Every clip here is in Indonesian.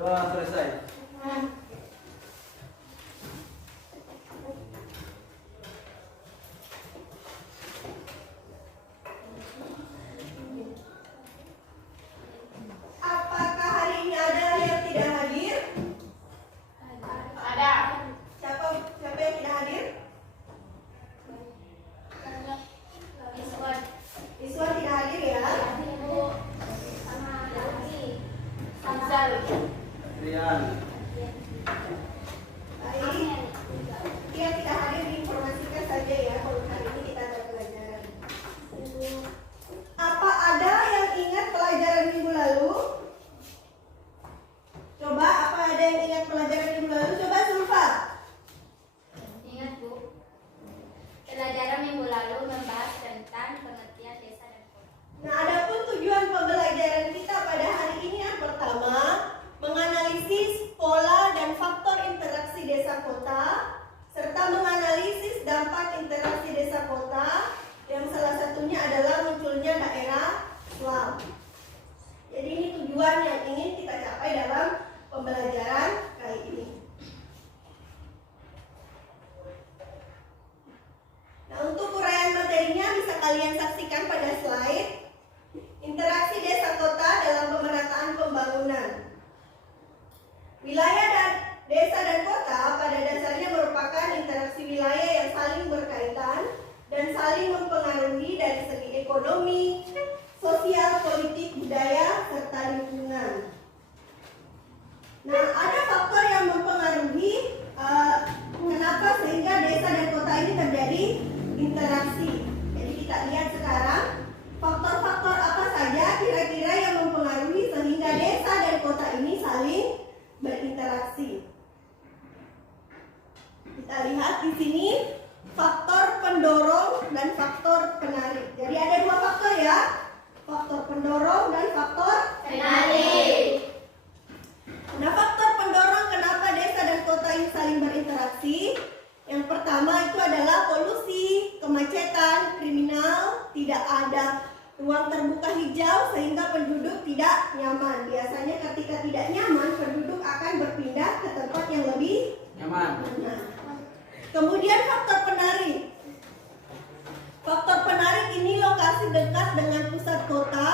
Doa selesai. Apakah hari ini ada yang tidak hadir? Ada. Siapa yang tidak hadir? Iswan tidak hadir ya? Rian. Baik. Dia tidak hadir, diinformasikan saja ya kalau hari ini kita ada pelajaran. Apa ada yang ingat pelajaran minggu lalu? Coba, apa ada yang ingat pelajaran minggu lalu? Coba Zulfa. Ingat Bu, pelajaran minggu lalu membahas tentang pengertian desa dan kota. Nah, adapun tujuan pembelajaran kita pada hari ini yang pertama, menganalisis pola dan faktor interaksi desa kota, serta menganalisis dampak interaksi desa kota, yang salah satunya adalah munculnya daerah slam. Jadi ini tujuan yang ingin kita capai dalam pembelajaran kali ini. Nah, untuk uraian materinya bisa kalian saksikan pada slide. Interaksi desa kota dalam pemerataan pembangunan. Wilayah dan desa dan kota pada dasarnya merupakan interaksi wilayah yang saling berkaitan dan saling mempengaruhi dari segi ekonomi, sosial, politik, budaya, serta lingkungan. Nah, ada faktor yang mempengaruhi kenapa sehingga desa dan kota ini terjadi interaksi. Jadi kita lihat sekarang faktor-faktor apa saja kira-kira yang mempengaruhi sehingga desa dan kota ini saling berinteraksi. Kita lihat di sini faktor pendorong dan faktor penarik. Jadi ada dua faktor ya, faktor pendorong dan faktor Penarik. Nah, faktor pendorong kenapa desa dan kota ini saling berinteraksi. Yang pertama itu adalah polusi, kemacetan, kriminal, tidak ada ruang terbuka hijau sehingga penduduk tidak nyaman. Biasanya ketika tidak nyaman, penduduk akan berpindah ke tempat yang lebih Nyaman. Kemudian faktor penarik. Faktor penarik ini lokasi dekat dengan pusat kota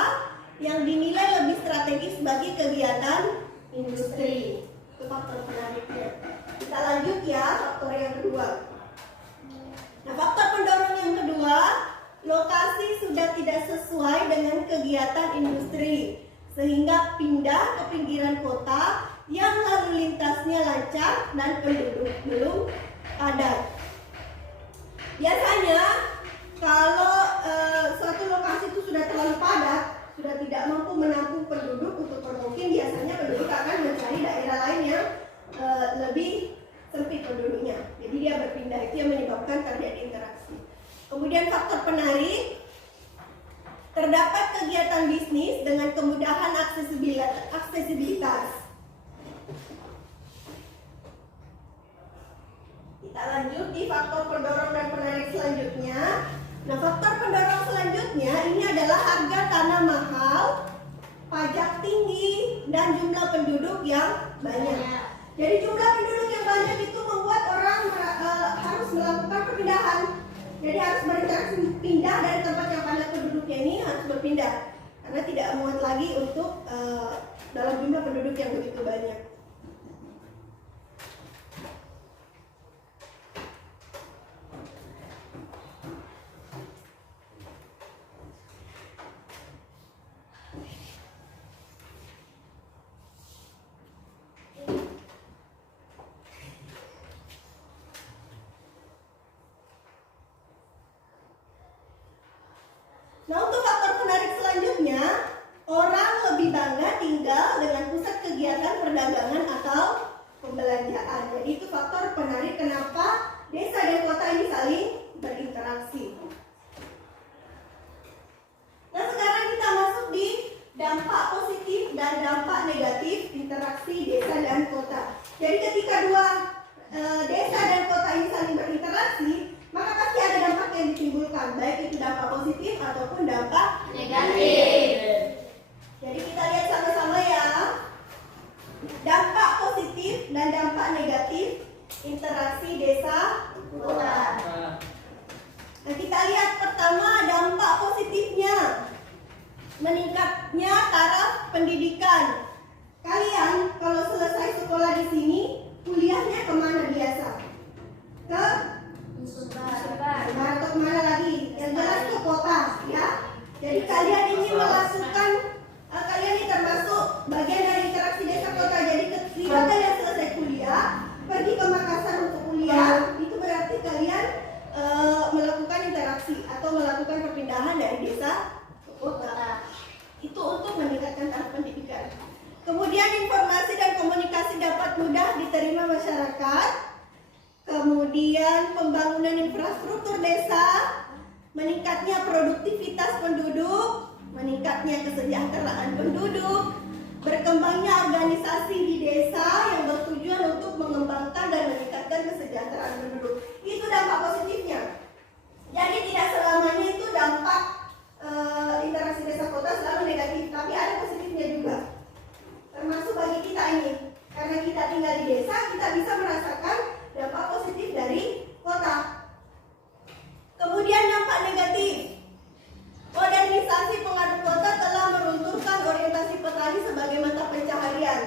yang dinilai lebih strategis bagi kegiatan industri. Itu faktor penariknya. Kita lanjut ya, faktor yang kedua. Nah, faktor pendorong yang kedua, lokasi sudah tidak sesuai dengan kegiatan industri sehingga pindah ke pinggiran kota yang lalu lintasnya lancar dan penduduk belum padat. Biasanya kalau suatu lokasi itu sudah terlalu padat, sudah tidak mampu menampung penduduk untuk permukim, biasanya penduduk akan mencari daerah lain yang lebih sempit penduduknya. Jadi dia berpindah, itu yang menyebabkan terjadi interaksi. Kemudian faktor penarik, terdapat kegiatan bisnis dengan kemudahan aksesibilitas. Kita lanjut di faktor pendorong dan penarik selanjutnya. Nah, faktor pendorong selanjutnya ini adalah harga tanah mahal, pajak tinggi, dan jumlah penduduk yang banyak. Jadi jumlah penduduk yang banyak itu membuat orang harus melakukan perpindahan. Jadi harus berinteraksi, pindah dari tempat yang padat penduduknya ini harus berpindah karena tidak muat lagi untuk dalam jumlah penduduk yang begitu banyak. Nah, untuk faktor penarik selanjutnya, orang lebih bangga tinggal dengan pusat kegiatan perdagangan atau pembelanjaan. Jadi itu faktor penarik kenapa desa dan kota ini saling berinteraksi. Nah, sekarang kita masuk di dampak positif dan dampak negatif interaksi desa dan kota. Jadi ketika dua desa dan kota ini saling berinteraksi, maka pasti ada dampak yang ditimbulkan, baik itu dampak positif ataupun dampak Negatif. Jadi kita lihat sama-sama ya. Dampak dan dampak negatif interaksi desa kota. Nah, kita lihat pertama dampak positifnya. Meningkatnya taraf pendidikan. Kalian kalau selesai sekolah di sini, kuliahnya kemana biasa? Ke Sumbar. atau kemana lagi? Yang jelas ke kota, ya. Jadi kalian ini melakukan, kalian ini termasuk bagian dari interaksi desa kota. Jadi ketika kalian selesai kuliah, pergi ke Makassar untuk kuliah, itu berarti kalian melakukan interaksi atau melakukan perpindahan dari desa ke kota. Itu untuk meningkatkan taraf pendidikan. Kemudian informasi dan komunikasi dapat mudah diterima masyarakat. Kemudian pembangunan infrastruktur desa, meningkatnya produktivitas penduduk, meningkatnya kesejahteraan penduduk, berkembangnya organisasi di desa yang bertujuan untuk mengembangkan dan meningkatkan kesejahteraan penduduk. Itu dampak positifnya. Jadi tidak selamanya itu dampak interaksi desa kota selalu negatif, tapi ada positifnya juga. Termasuk bagi kita ini, karena kita tinggal di desa, kita bisa merasakan dampak positif dari kota. Kemudian dampak negatif. Modernisasi pengadaan kota telah meruntuhkan orientasi petani sebagai mata pencaharian.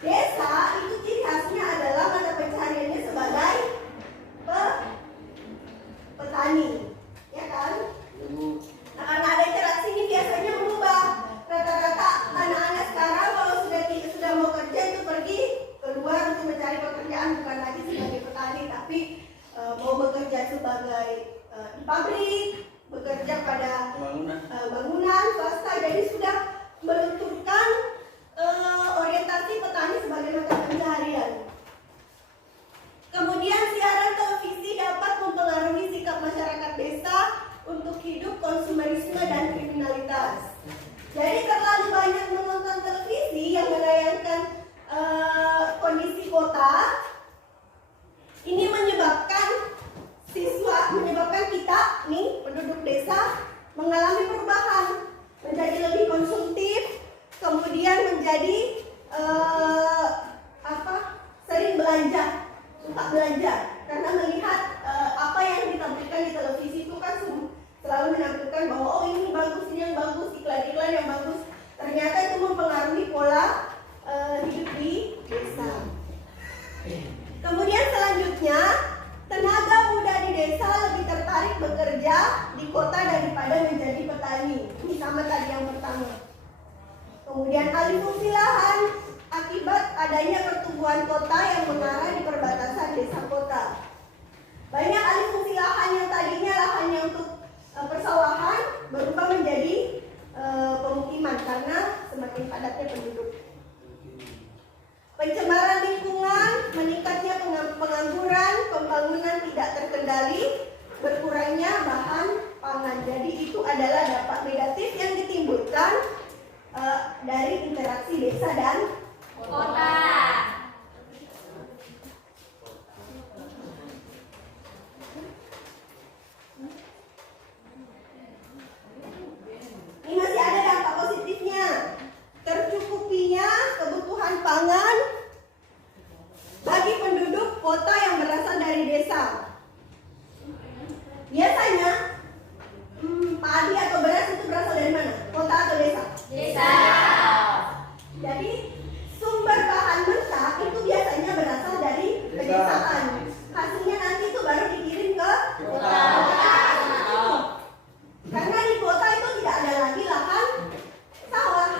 Desa itu ciri khasnya adalah mata pencahariannya sebagai petani, ya kan? Nah, karena ada interaksi ini biasanya mengubah. Rata-rata anak-anak sekarang kalau sudah mau kerja itu pergi keluar untuk mencari pekerjaan, bukan lagi sebagai petani, tapi mau bekerja sebagai di pabrik, bekerja pada bangunan swasta. Jadi sudah melunturkan orientasi petani sebagai mata pencaharian. Kemudian siaran televisi dapat mempengaruhi sikap masyarakat desa untuk hidup konsumerisme dan kriminalitas. Jadi terlalu banyak menonton televisi yang menayangkan kondisi kota, ini menyebabkan kita nih penduduk desa mengalami perubahan, menjadi lebih konsumtif, kemudian menjadi sering belanja, suka belanja, karena melihat apa yang ditampilkan di televisi itu kan selalu menampilkan bahwa oh ini bagus, ini yang bagus, iklan-iklan yang bagus. Ternyata itu mempengaruhi pola hidup di desa. Kemudian selanjutnya, tenaga muda di desa lebih tertarik bekerja di kota daripada menjadi petani. Ini sama tadi yang pertama. Kemudian alih fungsi lahan akibat adanya pertumbuhan kota yang mengarah di perbatasan desa kota. Banyak alih fungsi lahan yang tadinya lahannya untuk persawahan berubah menjadi pemukiman karena semakin padatnya penduduk. Pencemaran lingkungan, meningkatnya pengangguran, pembangunan tidak terkendali, berkurangnya bahan pangan. Jadi itu adalah dampak negatif yang ditimbulkan dari interaksi desa dan Kota. Ini masih ada dampak positifnya. Tercukupinya kebutuhan pangan bagi penduduk kota yang berasal dari desa. Biasanya padi atau beras itu berasal dari mana? Kota atau desa? Desa. Jadi sumber bahan mentah itu biasanya berasal dari pedesaan. Hasilnya nanti itu baru dikirim ke kota. Karena di kota itu tidak ada lagi lahan sawah,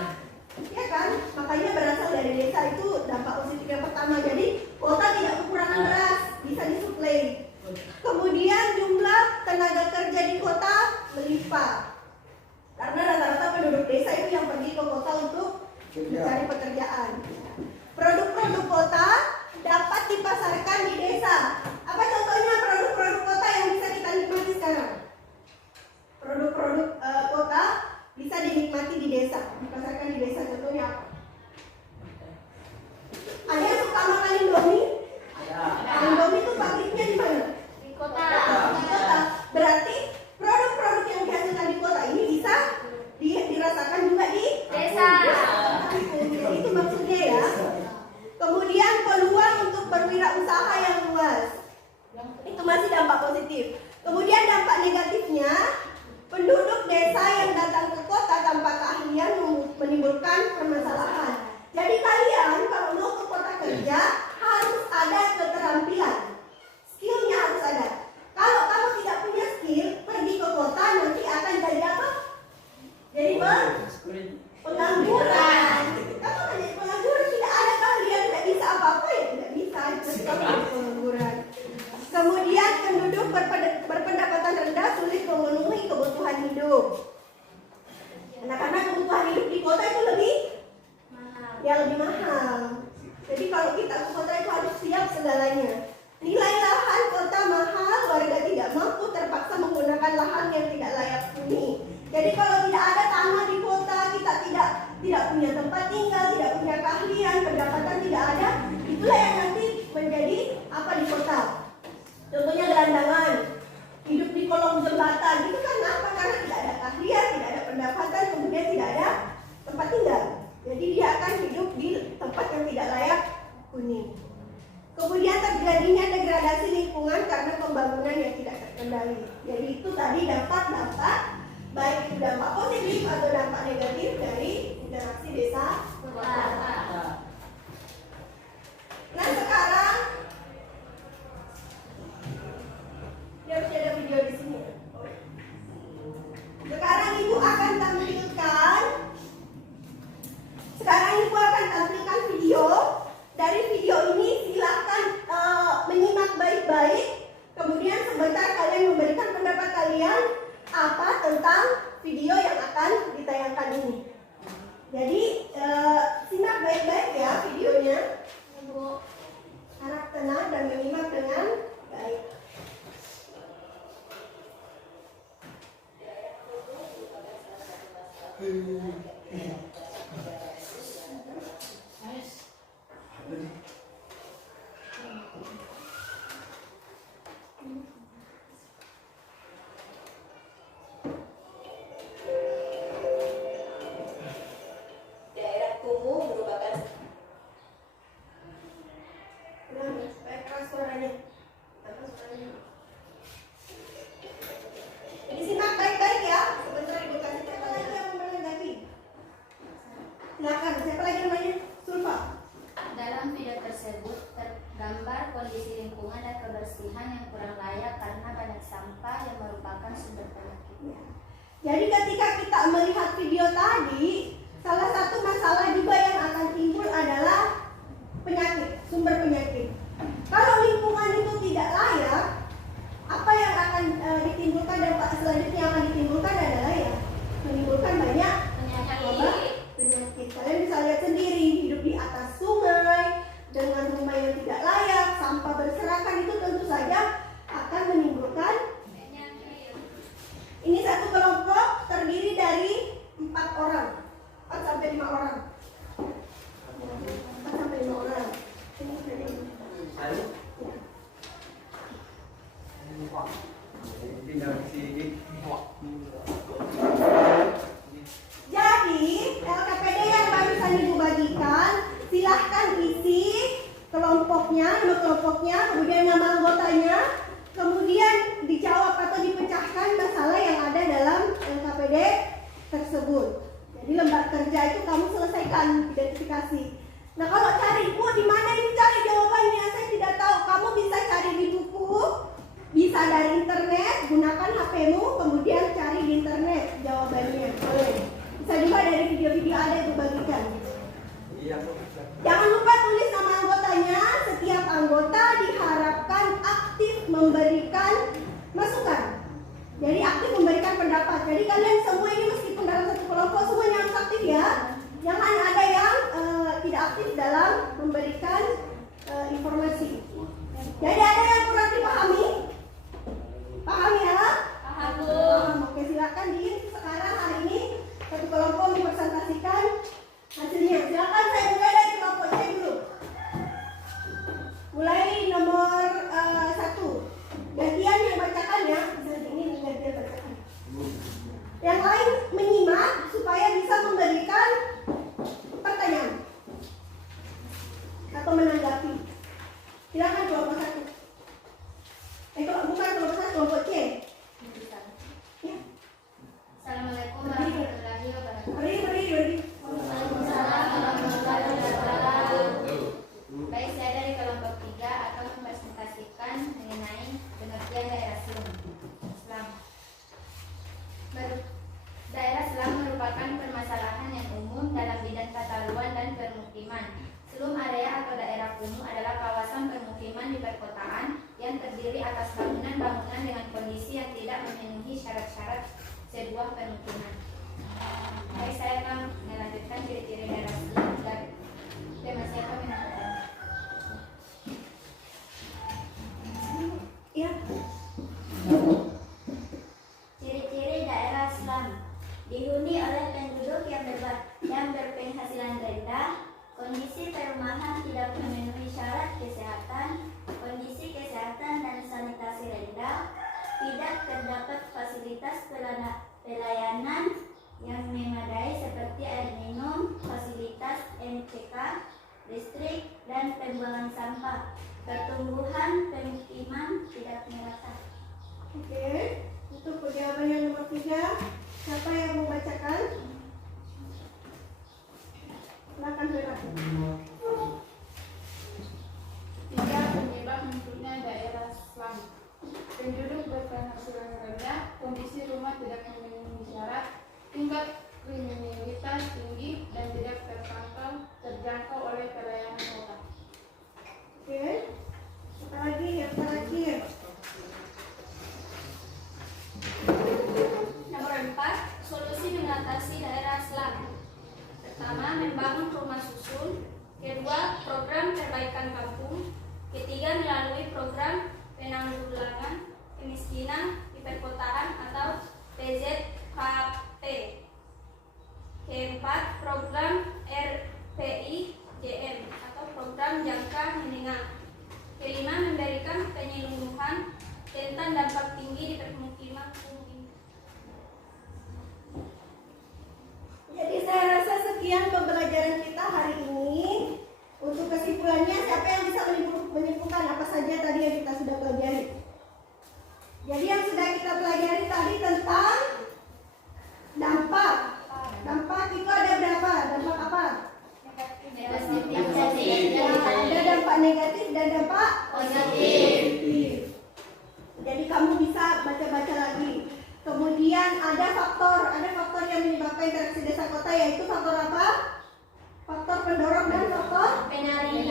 ya kan? Makanya berasal dari desa. Itu dampak positif yang pertama. Jadi kota tidak kekurangan beras, bisa disuplai. Kemudian jumlah tenaga kerja di kota melimpah. Karena rata-rata penduduk desa itu yang pergi ke kota untuk mencari pekerjaan. Produk-produk kota dapat dipasarkan di desa. Apa contohnya produk-produk kota yang bisa kita nikmati sekarang? Produk-produk kota bisa dinikmati di desa, dipasarkan di desa. Contohnya apa? Ada yang suka makan Indomie? Indomie itu pabriknya di mana? Di kota. Di kota. Berarti produk-produk yang dihasilkan di kota ini bisa dirasakan juga di Desa. Jadi itu maksudnya ya. Kemudian peluang yang lebih mahal. Jadi kalau kita ke kota itu harus siap segalanya. Nilai lahan kota mahal, warga tidak mampu, terpaksa menggunakan lahan yang tidak layak huni. Jadi kalau tidak ada tanah di kota, kita tidak punya tempat tinggal, tidak punya keahlian, pendapatan tidak ada, itulah yang nanti menjadi apa di kota. Contohnya gelandangan, hidup di kolong jembatan, itu kan apa? Karena tidak ada keahlian, tidak ada pendapatan, kemudian tidak ada tempat tinggal. Jadi dia akan hidup di tempat yang tidak layak huni. Kemudian terjadinya degradasi lingkungan karena pembangunan yang tidak terkendali. Jadi itu tadi dampak-dampak, baik itu dampak positif atau dampak negatif dari interaksi desa kota. Nah sekarang, dia harus ada video di sini. Sekarang ibu akan tampilkan. Video. Dari video ini silakan menyimak baik-baik. Kemudian sebentar kalian memberikan pendapat kalian apa tentang video yang akan ditayangkan ini. Jadi simak baik-baik ya videonya. Harap tenang dan menyimak dengan baik. Daerah kumuh merupakan suaranya. Jadi simak baik-baik ya. Sebentar ibu kasih siapa lagi yang menanggapi. Silakan, siapa lagi namanya? Sulfa. Dalam video tersebut tergambar kondisi lingkungan dan kebersihan yang kurang layak karena banyak sampah yang merupakan sumber penyakit. Jadi ketika kita melihat video tadi, salah satu masalah juga yang akan timbul adalah penyakit, sumber penyakit. Kalau lingkungan itu tidak layak, apa yang akan ditimbulkan, dampak selanjutnya yang akan ditimbulkan adalah ya menimbulkan banyak penyakit. Kalian bisa lihat sendiri, hidup di atas sungai dengan rumah yang tidak layak, sampah berserakan, itu tentu saja akan menimbulkan penyakit. Ini satu kelompok terdiri dari 4 orang, 4 sampai 5 orang. 4 sampai 5 orang. Jadi LKPD yang barusan ibu bagikan, silahkan isi kelompoknya, nama kelompoknya, kemudian nama anggotanya, kemudian dijawab atau dipecahkan masalah yang ada dalam LKPD tersebut. Jadi lembar kerja itu kamu selesaikan identifikasi. Nah kalau cari, di mana ini cari jawabannya? Saya tidak tahu. Kamu bisa cari di buku, bisa dari internet, gunakan HP-mu, kemudian cari di internet jawabannya. Boleh. Bisa juga dari video-video ada yang dibagikan. Jangan lupa tulis nama anggotanya. Setiap anggota diharapkan aktif memberikan masukan. Jadi aktif memberikan pendapat. Jadi kalian semua ini meskipun dalam satu kelompok semuanya harus aktif ya. Jangan ada yang tidak aktif dalam memberikan informasi. Jadi ada yang kurang dipahami? Paham ya? Paham. Oke, silakan sekarang hari ini satu kelompok mempresentasikan hasilnya. Silakan saya mulai dari kelompok C dulu. Mulai nomor 1. Gantian yang bacakan ya. Ini gantian bacakan. Yang lain menyimak supaya bisa memberikan pertanyaan atau menanggapi. Silakan kelompok 1. Bukan kelompok 1, kelompok C. Ya. Assalamualaikum warahmatullahi wabarakatuh. Beri. Waalaikumsalam warahmatullahi wabarakatuh. Baik, saya dari kelompok 3 akan mempresentasikan mengenai pengertian daerah slum. Daerah slum merupakan permasalahan yang umum dalam bidang tata ruang dan permukiman. Slum area atau daerah kumuh adalah kawasan permukiman di perkotaan yang terdiri atas bangunan-bangunan dengan kondisi yang tidak memenuhi syarat-syarat sebuah permukiman. Baik, saya akan melanjutkan ciri-ciri daerah slum. Kondisi perumahan tidak memenuhi syarat kesehatan, kondisi kesehatan dan sanitasi rendah, tidak terdapat fasilitas pelayanan yang memadai seperti air minum, fasilitas MCK, listrik, dan pembuangan sampah. Pertumbuhan pemukiman tidak merata. Oke, untuk jawaban yang nomor 3, siapa yang membacakan? Silakan Vera. Tiga, penyebab munculnya daerah slum. Penduduk berpenghasilan rendah, kondisi rumah tidak memenuhi syarat, tingkat kriminalitas tinggi, dan tidak terjangkau oleh pelayanan kota. Oke, apa lagi yang terakhir? Nomor 4, solusi mengatasi daerah slum. Pertama, membangun rumah susun. Kedua, program perbaikan kampung. Ketiga, melalui program penanggulangan kemiskinan di perkotaan atau PZKP. Keempat, program RPIJM atau program jangka menengah. Kelima, memberikan penyuluhan tentang dampak tinggi di permukiman umum. Jadi saya rasa sekian pembelajaran kita hari ini. Untuk kesimpulannya, siapa yang bisa menyimpulkan apa saja tadi yang kita sudah pelajari? Jadi yang sudah kita pelajari tadi tentang dampak. Dampak itu ada berapa? Dampak apa? Ada dampak negatif dan dampak positif. Jadi kamu bisa baca-baca lagi. Kemudian ada faktor yang menyebabkan interaksi desa kota, yaitu faktor apa? Faktor pendorong dan faktor Penari.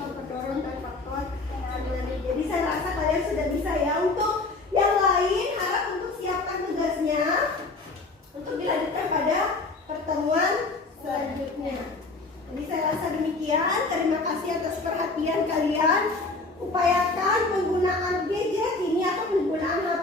Faktor pendorong dan faktor penari. Jadi saya rasa kalian sudah bisa ya. Untuk yang lain harap untuk siapkan tugasnya untuk dilanjutkan pada pertemuan selanjutnya. Jadi saya rasa demikian. Terima kasih atas perhatian kalian. Upayakan penggunaan gadget ini atau penggunaan HP